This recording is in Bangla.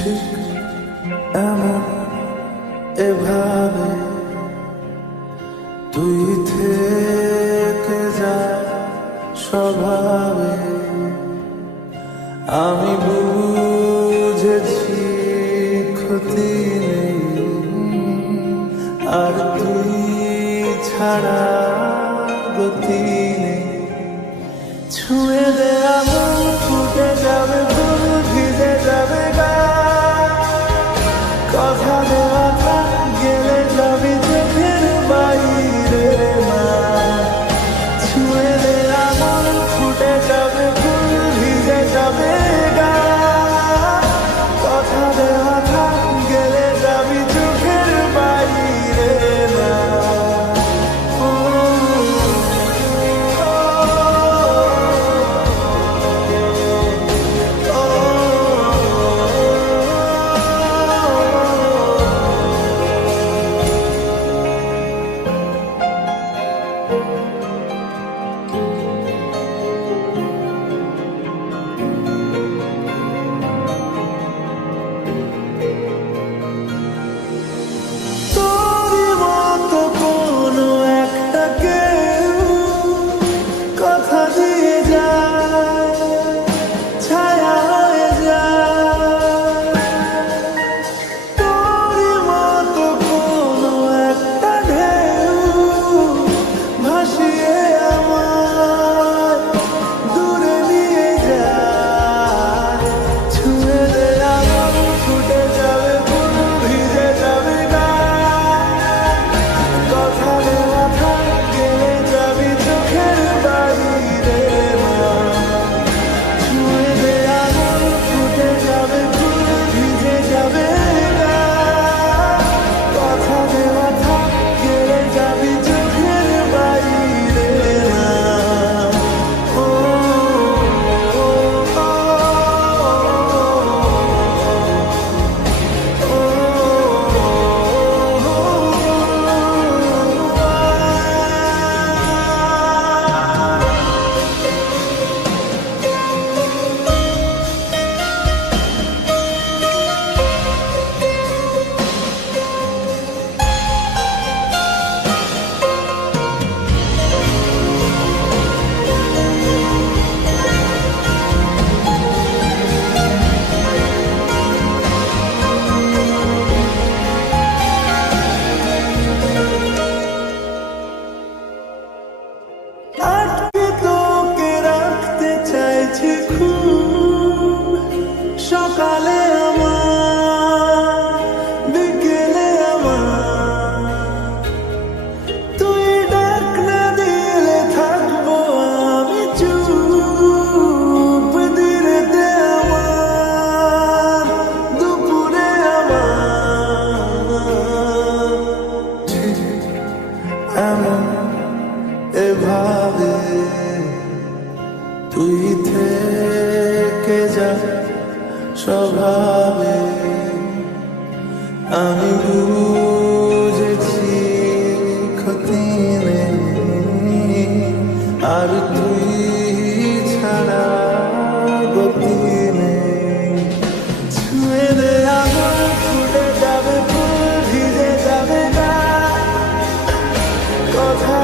ঠিক এমন এভাবে তুই থেকে যা স্বভাবে। আমি বুঝেছি ক্ষতি নেই, আর তুই ছাড়া গতি নেই। ছুঁয়ে দে আগুন, ফুটে যাবে ফুল, ভিজে যাবে গা। কথা দেওয়া থাক, গেলে যাবি চোখের বাইরে না। ছুঁয়ে দে আগুন, ফুটে যাবে ফুল, ভিজে যাবে গা। কথা দেওয়া থাক, গেলে যাবি চোখের বাইরে না। সকালে আমার, বিকেলে আমার, তুই ডাক না দিলে থাকবো আমি চুপ। দিনেতে আমার, দুপুরে আমার, ঠিক এমন এভাবে তুই থেকে যা স্বভাবে। আমি বুঝেছি ক্ষতি নেই, আর তুই ছাড়া গতি নেই। ছুঁয়ে দে আগুন, ফুটে যাবে ফুল, ভিজে যাবে গা। কথা